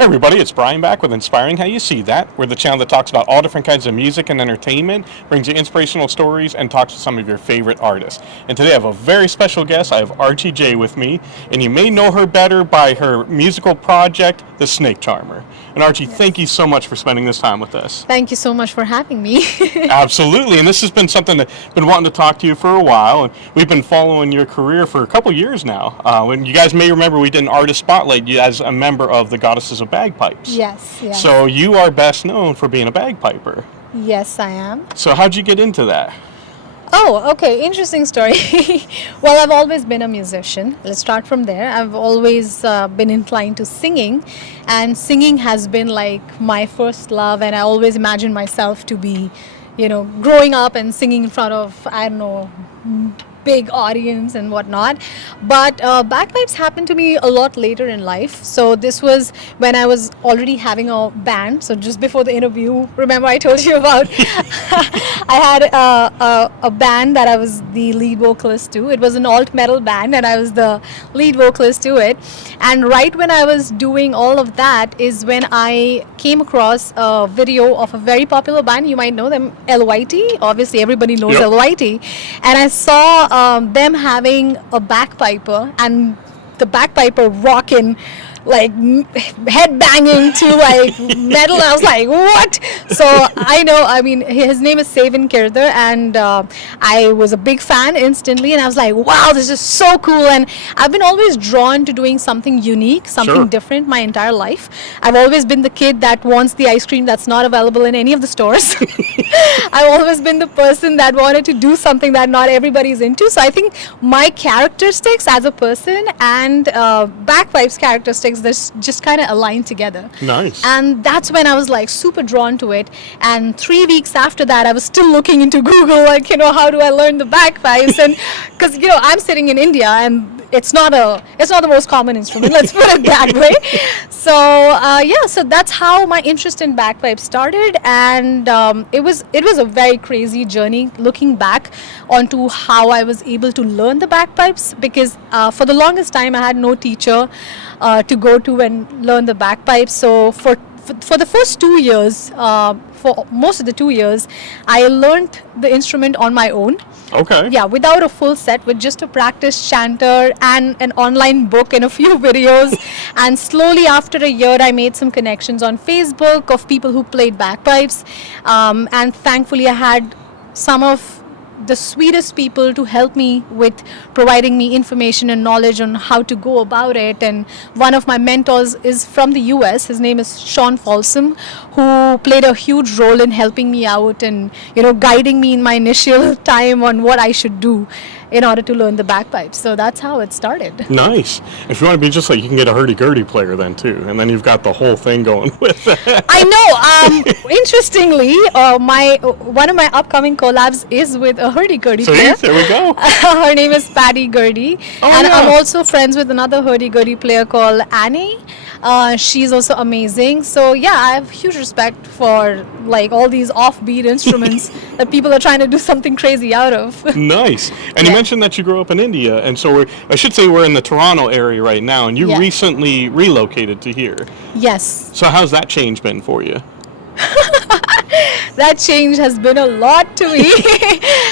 Hey everybody, it's Brian back with Inspiring How You See That. We're the channel that talks about all different kinds of music and entertainment, brings you inspirational stories, and talks to some of your favorite artists. And today I have a very special guest. I have Archy J with me, and you may know her better by her musical project, The Snake Charmer. And Archie, thank you so much for spending this time with us. Thank you so much for having me. Absolutely, and this has been something that I've been wanting to talk to you for a while, and we've been following your career for a couple years now. When you guys may remember, we did an artist spotlight you as a member of the Goddesses of Bagpipes. Yes, yes. So you are best known for being a bagpiper. Yes, I am. So how'd you get into that? Oh, okay. Interesting story. Well, I've always been a musician. Let's start from there. I've always been inclined to singing, and singing has been like my first love, and I always imagined myself to be, growing up and singing in front of, I don't know, big audience and whatnot. But bagpipes happened to me a lot later in life. So this was when I was already having a band. So just before the interview, remember I told you about I had a band that I was the lead vocalist to. It was an alt metal band and I was the lead vocalist to it. And right when I was doing all of that is when I came across a video of a very popular band. You might know them, LYT. Obviously everybody knows LYT. And I saw them having a bagpiper and the bagpiper rocking, like head banging to like metal. I was like, what? So I mean his name is Savin Kirder, and I was a big fan instantly, and I was like, wow, this is so cool. And I've been always drawn to doing something unique, something different my entire life. I've always been the kid that wants the ice cream that's not available in any of the stores. I've always been the person that wanted to do something that not everybody's into. So I think my characteristics as a person and bagpipes characteristics, this just kind of aligned together. Nice. And that's when I was like super drawn to it. And 3 weeks after that, I was still looking into Google, like, how do I learn the bagpipes? And because, I'm sitting in India and it's not the most common instrument, let's put it that way. So so that's how my interest in bagpipes started, and it was a very crazy journey looking back onto how I was able to learn the bagpipes, because for the longest time I had no teacher to go to and learn the bagpipes. So for the first 2 years, for most of the 2 years, I learned the instrument on my own. Okay. Yeah, without a full set, with just a practice chanter and an online book and a few videos. And slowly after a year, I made some connections on Facebook of people who played bagpipes. And thankfully, I had some of the sweetest people to help me with providing me information and knowledge on how to go about it. And one of my mentors is from the US. His name is Sean Folsom, who played a huge role in helping me out and guiding me in my initial time on what I should do in order to learn the bagpipes. So that's how it started. Nice. If you want to be just like, you can get a hurdy-gurdy player then too, and then you've got the whole thing going with it. I know. Interestingly, one of my upcoming collabs is with a hurdy-gurdy player. There we go. Her name is Patty Gurdy. I'm also friends with another hurdy-gurdy player called Annie. She's also amazing. So yeah, I have huge respect for like all these offbeat instruments that people are trying to do something crazy out of. Nice. And you mentioned that you grew up in India, and so we're in the Toronto area right now, and you recently relocated to here. Yes. So how's that change been for you? That change has been a lot to me.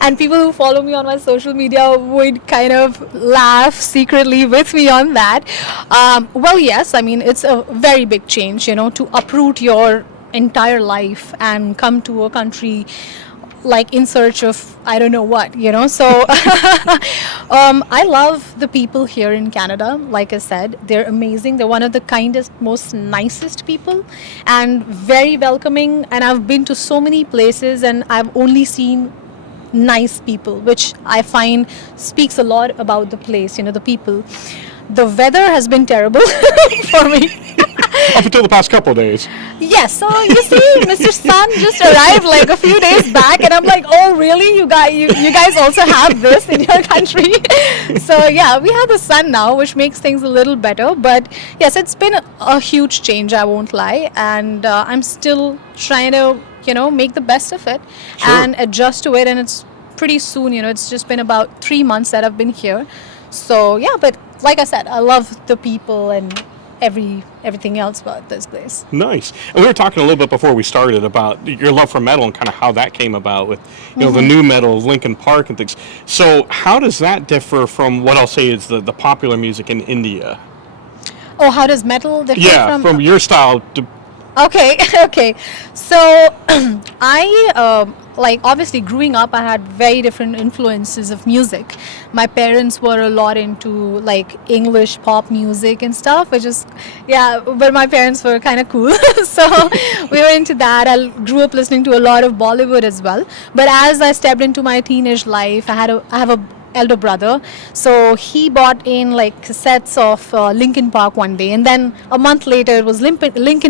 And people who follow me on my social media would kind of laugh secretly with me on that. Well, yes, I mean, it's a very big change, to uproot your entire life and come to a country like in search of I don't know what, so I love the people here in Canada. Like I said, they're amazing. They're one of the kindest, most nicest people and very welcoming, and I've been to so many places and I've only seen nice people, which I find speaks a lot about the place, the people. The weather has been terrible for me. Up until the past couple of days. Yes, so you see, Mr. Sun just arrived like a few days back, and I'm like, oh, really? You guys also have this in your country? So yeah, we have the sun now, which makes things a little better. But yes, it's been a huge change, I won't lie, and I'm still trying to, make the best of it and adjust to it. And it's pretty soon, it's just been about 3 months that I've been here. So yeah, but like I said, I love the people and everything else about this place. Nice. And we were talking a little bit before we started about your love for metal and kind of how that came about with, the new metal, Linkin Park and things. So how does that differ from what I'll say is the popular music in India? Oh, how does metal differ from your style to... Okay, okay. So I obviously growing up, I had very different influences of music. My parents were a lot into like English pop music and stuff, which is but my parents were kind of cool. So we were into that. I grew up listening to a lot of Bollywood as well. But as I stepped into my teenage life, I have a elder brother, so he bought in like cassettes of Linkin Park one day, and then a month later it was Limp Bizkit.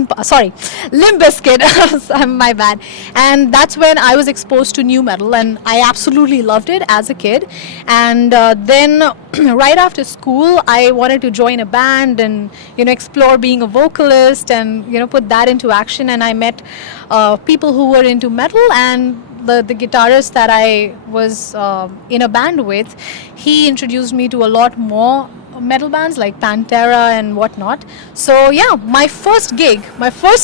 My bad. And that's when I was exposed to new metal, and I absolutely loved it as a kid. And then right after school, I wanted to join a band and explore being a vocalist and put that into action. And I met people who were into metal, and the guitarist that I was in a band with, he introduced me to a lot more metal bands like Pantera and whatnot. So yeah, my first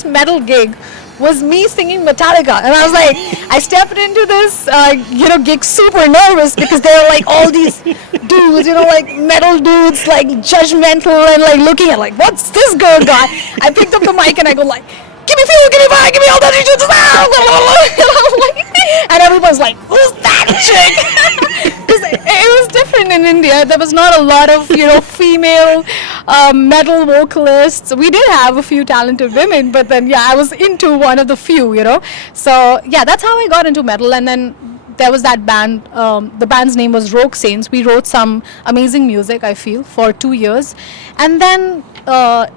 metal gig was me singing Metallica, and I was like, I stepped into this gig super nervous because there are like all these dudes, like metal dudes, like judgmental and like looking at like, what's this girl got? I picked up the mic and I go like, give me fuel, give me fire, give me all that. And everyone's like, who's that chick? Because it was different in India. There was not a lot of, female metal vocalists. We did have a few talented women, but then, I was into one of the few, So, that's how I got into metal. And then there was that band. The band's name was Rogue Saints. We wrote some amazing music, I feel, for 2 years. And then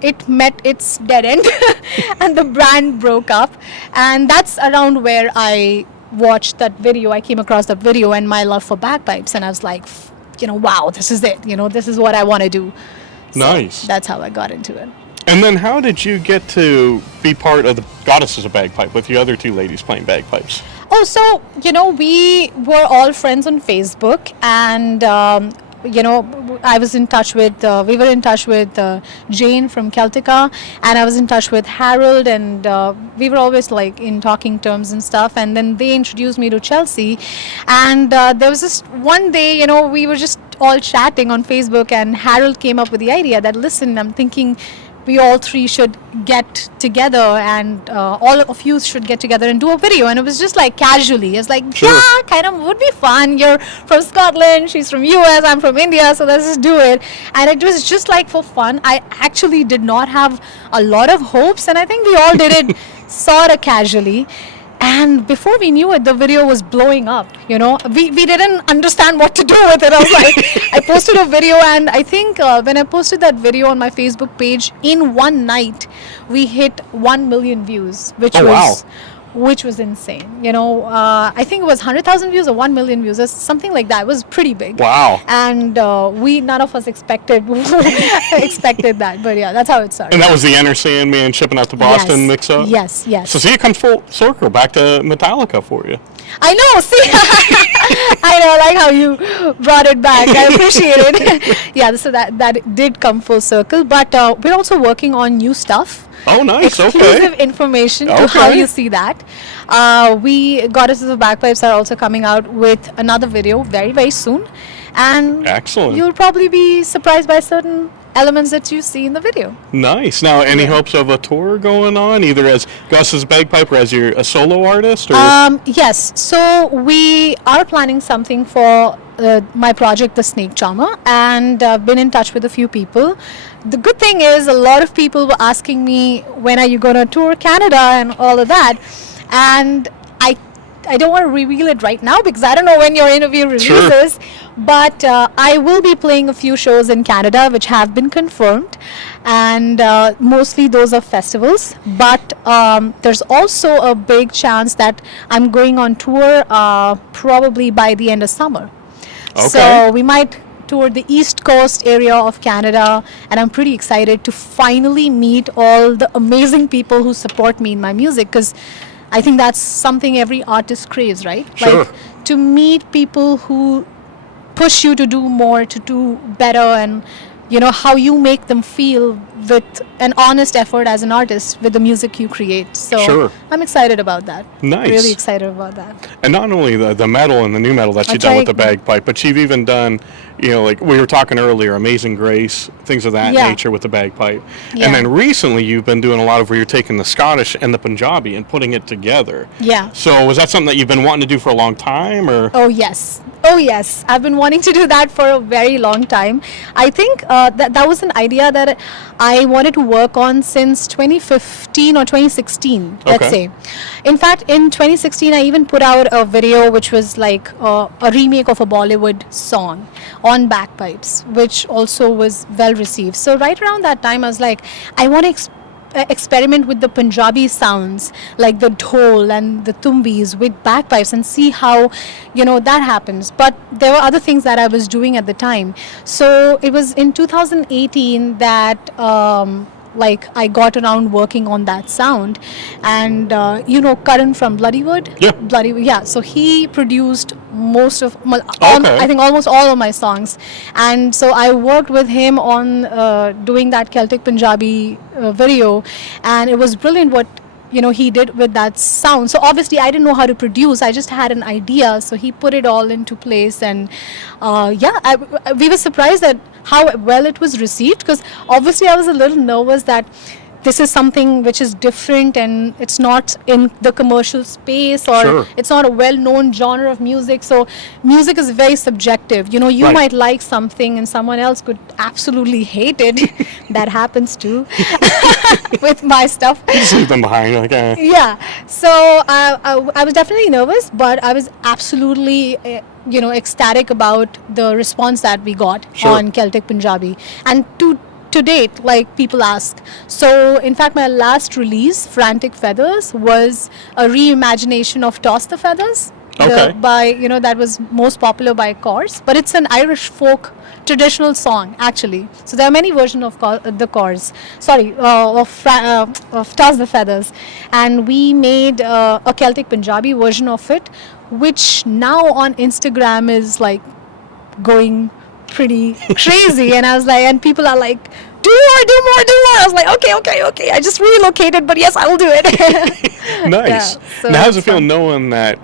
it met its dead end and the band broke up, and that's around where I watched that video. I came across that video and my love for bagpipes, and I was like, wow, this is it, this is what I want to do. So nice. That's how I got into it. And then how did you get to be part of the Goddesses of Bagpipe with the other two ladies playing bagpipes? Oh, so we were all friends on Facebook, and I was in touch with, we were in touch with Jane from Celtica, and I was in touch with Harold, and we were always like in talking terms and stuff. And then they introduced me to Chelsea, and there was this one day, we were just all chatting on Facebook, and Harold came up with the idea that, listen, I'm thinking we all three should get together, and all of you should get together and do a video. And it was just like casually, it's like, sure, yeah, kind of would be fun. You're from Scotland, she's from US, I'm from India, so let's just do it. And it was just like for fun. I actually did not have a lot of hopes, and I think we all did it sort of casually. And before we knew it, the video was blowing up. We didn't understand what to do with it. I was like, I posted a video, and I think when I posted that video on my Facebook page, in one night we hit 1 million views, which was insane. I think it was 100,000 views or 1 million views, or something like that. It was pretty big. Wow. And none of us expected that. But yeah, that's how it started. And that was the Enter Sandman shipping out to Boston mix-up? Yes. So see, it comes full circle back to Metallica for you. I know, see? I know, I like how you brought it back. I appreciate it. Yeah, so that did come full circle. But we're also working on new stuff. Oh, nice. Exclusive information to how you see that. We, Goddesses of Bagpipes, are also coming out with another video very, very soon. And excellent. You'll probably be surprised by certain elements that you see in the video. Nice. Now, any hopes of a tour going on, either as Goddesses of Bagpipe or as a solo artist? Or? Yes. So we are planning something for my project, The Snake Charmer, and I've been in touch with a few people. The good thing is, a lot of people were asking me, when are you going to tour Canada and all of that, and I don't want to reveal it right now because I don't know when your interview releases. Sure. But I will be playing a few shows in Canada which have been confirmed, and mostly those are festivals. But there's also a big chance that I'm going on tour probably by the end of summer. Okay. So we might tour the East Coast area of Canada, and I'm pretty excited to finally meet all the amazing people who support me in my music, because I think that's something every artist craves, right? Sure. Like to meet people who push you to do more, to do better, and how you make them feel with an honest effort as an artist with the music you create. So Sure. I'm excited about that. Nice. Really excited about that. And not only the metal and the new metal that you've done with the bagpipe, but you've even done, like we were talking earlier, Amazing Grace, things of that nature with the bagpipe. Yeah. And then recently you've been doing a lot of where you're taking the Scottish and the Punjabi and putting it together. Yeah. So was that something that you've been wanting to do for a long time, or? Oh yes. Oh yes. I've been wanting to do that for a very long time. I think that was an idea that I wanted to work on since 2015 or 2016, let's Okay. say. In fact, in 2016, I even put out a video which was like a remake of a Bollywood song on bagpipes, which also was well received. So right around that time, I was like, I want to experiment with the Punjabi sounds like the dhol and the tumbis with bagpipes and see how that happens. But there were other things that I was doing at the time. So it was in 2018 that I got around working on that sound, and Karan from Bloodywood. Yeah. So he produced most of Okay. I think almost all of my songs, and so I worked with him on doing that Celtic Punjabi video, and it was brilliant what he did with that sound. So obviously I didn't know how to produce, I just had an idea, so he put it all into place, and we were surprised at how well it was received, because obviously I was a little nervous that this is something which is different and it's not in the commercial space, or Sure. it's not a well-known genre of music. So music is very subjective. You Right. might like something and someone else could absolutely hate it. That happens too with my stuff. Just leave them behind. Like, Yeah. So I was definitely nervous, but I was absolutely ecstatic about the response that we got Sure. on Celtic Punjabi. And to date, like, people ask. So in fact, my last release, Frantic Feathers, was a reimagination of Toss the Feathers. Okay. That was most popular by Chorus, but it's an Irish folk traditional song actually. So there are many versions of the Chorus. Of Toss the Feathers, and we made a Celtic Punjabi version of it, which now on Instagram is like going pretty crazy. And I was like, and people are like, do more. I was like, okay. I just relocated, but yes, I will do it. Nice. so Now, how does it it's feel fun. knowing that,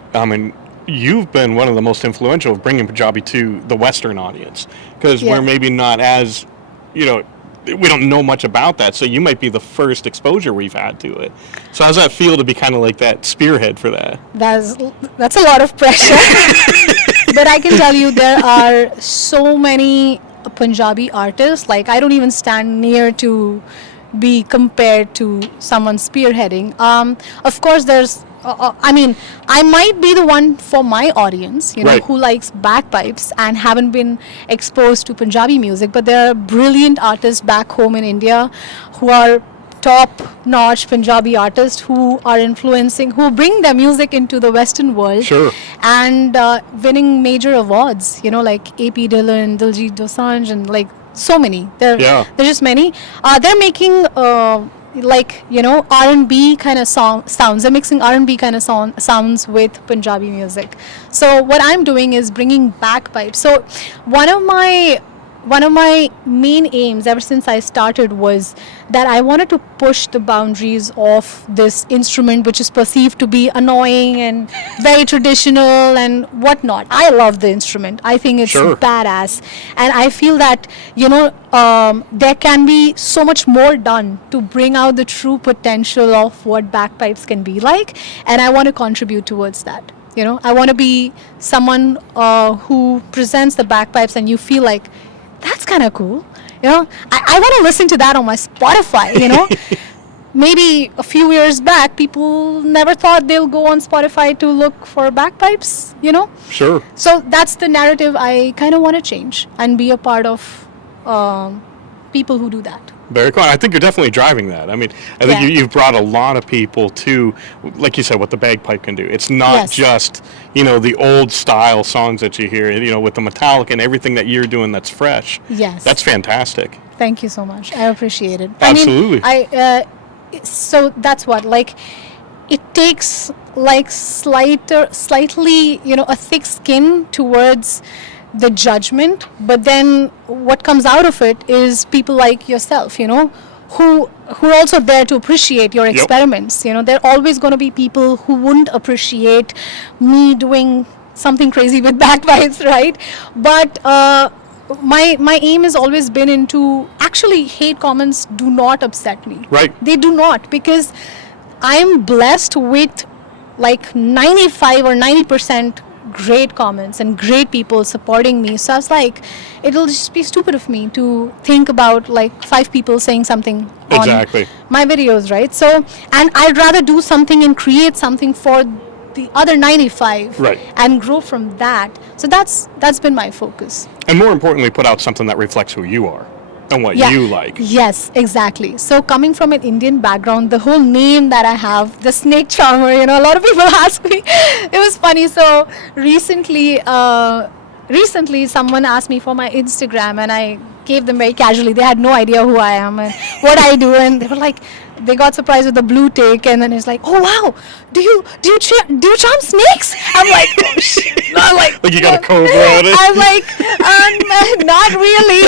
you've been one of the most influential of bringing Punjabi to the Western audience? Because Yeah. we're maybe not as, we don't know much about that, so you might be the first exposure we've had to it. So how does that feel to be kind of like that spearhead for that? That's a lot of pressure. But I can tell you there are so many Punjabi artists, like I don't even stand near to be compared to someone spearheading. Of course, there's I might be the one for my audience, Right. who likes bagpipes and haven't been exposed to Punjabi music, but there are brilliant artists back home in India who are top-notch Punjabi artists who bring their music into the Western world. Sure. And winning major awards, like A.P. Dillon, Diljit Dosanjh, and like so many. There's just many. They're making R&B kind of sounds. They're mixing R&B kind of sounds with Punjabi music. So what I'm doing is bringing bagpipes. So one of my main aims ever since I started was that I wanted to push the boundaries of this instrument, which is perceived to be annoying and very traditional and whatnot. I love the instrument. I think it's Sure. badass. And I feel that, there can be so much more done to bring out the true potential of what bagpipes can be like. And I want to contribute towards that. I want to be someone who presents the bagpipes and you feel like, that's kind of cool. I want to listen to that on my Spotify, Maybe a few years back, people never thought they'll go on Spotify to look for bagpipes, Sure. So that's the narrative I kind of want to change and be a part of people who do that. Very cool. I think you're definitely driving that. I think Yeah. you've brought a lot of people to, like you said, what the bagpipe can do. It's not Yes. just, the old style songs that you hear, with the metallic and everything that you're doing that's fresh. Yes. That's fantastic. Thank you so much. I appreciate it. Absolutely. So that's what, it takes slightly, a thick skin towards the judgment, but then what comes out of it is people like yourself, who are also there to appreciate your Yep. experiments. There are always going to be people who wouldn't appreciate me doing something crazy with bagpipes, right? But my aim has always been into, actually, hate comments do not upset me. Right. They do not, because I'm blessed with like 95 or 90% great comments and great people supporting me. So I was like, it'll just be stupid of me to think about like 5 people saying something on Exactly. my videos, right? So, and I'd rather do something and create something for the other 95, Right. and grow from that. So that's been my focus. And more importantly, put out something that reflects who you are and what Yeah. you like. Yes, exactly. So coming from an Indian background, the whole name that I have, the snake charmer, a lot of people ask me. It was funny. So recently someone asked me for my Instagram, and I gave them very casually. They had no idea who I am and what I do, and they were like, they got surprised with the blue tick, and then it's like, oh wow, do you charm snakes? I'm like, oh shit. I'm like Like you got a cobra on it? I'm like, not really.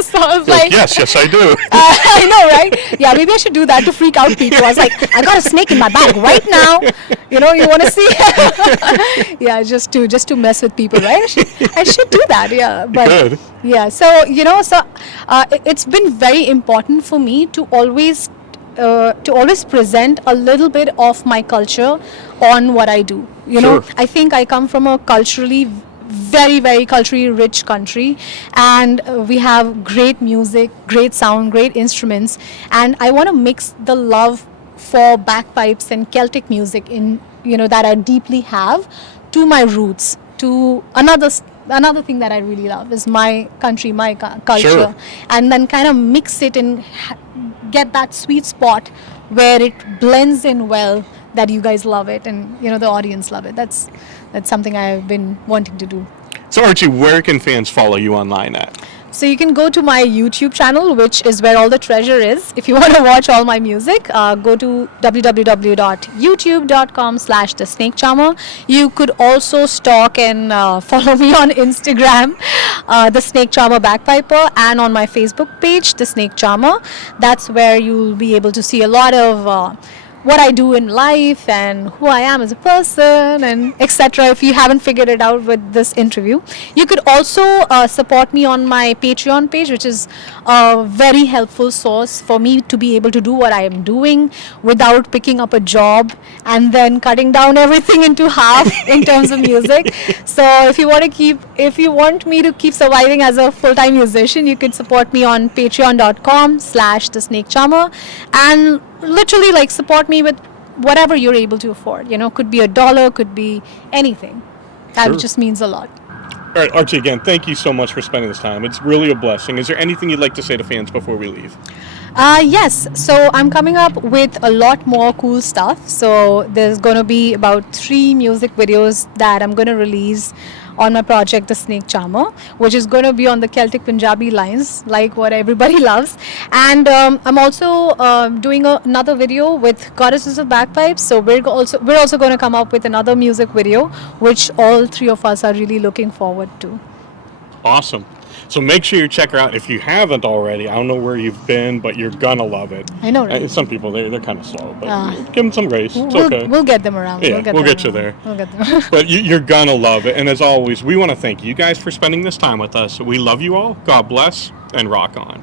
So I was like, yes, I do. I know, right? Yeah, maybe I should do that to freak out people. I was like, I got a snake in my bag right now. You want to see? Yeah, just to mess with people, right? I should do that. Yeah, but Good. yeah. So it's been very important for me to always present a little bit of my culture on what I do. Sure. I think I come from a culturally very, very culturally rich country, and we have great music, great sound, great instruments, and I want to mix the love for bagpipes and Celtic music in that I deeply have to my roots, to another thing that I really love is my country, my culture, Sure. and then kind of mix it and get that sweet spot where it blends in well, that you guys love it and the audience love it. That's something I've been wanting to do. So Archie, where can fans follow you online at? So you can go to my YouTube channel, which is where all the treasure is. If you want to watch all my music, go to www.youtube.com/thesnakecharmer. You could also stalk and follow me on Instagram, The Snake Charmer Bagpiper, and on my Facebook page, The Snake Charmer. That's where you'll be able to see a lot of what I do in life and who I am as a person and etc. If you haven't figured it out with this interview, you could also support me on my Patreon page, which is a very helpful source for me to be able to do what I am doing without picking up a job and then cutting down everything into half in terms of music. So if you want me to keep surviving as a full-time musician, you could support me on patreon.com/thesnakecharmer, and literally like support me with whatever you're able to afford. Could be $1, could be anything. That Sure. just means a lot. All right, Archie, again, thank you so much for spending this time. It's really a blessing. Is there anything you'd like to say to fans before we leave? Yes, so I'm coming up with a lot more cool stuff. So there's going to be about 3 music videos that I'm going to release on my project, The Snake Charmer, which is going to be on the Celtic Punjabi lines, like what everybody loves. And I'm also doing another video with Goddesses of Bagpipes. So we're also going to come up with another music video, which all 3 of us are really looking forward to. Awesome. So make sure you check her out if you haven't already. I don't know where you've been, but you're gonna love it. I know, right? Some people, they're kind of slow, but give them some grace. It's okay. We'll get them around. Yeah, we'll get you there. We'll get them. But you're gonna love it. And as always, we want to thank you guys for spending this time with us. We love you all. God bless, and rock on.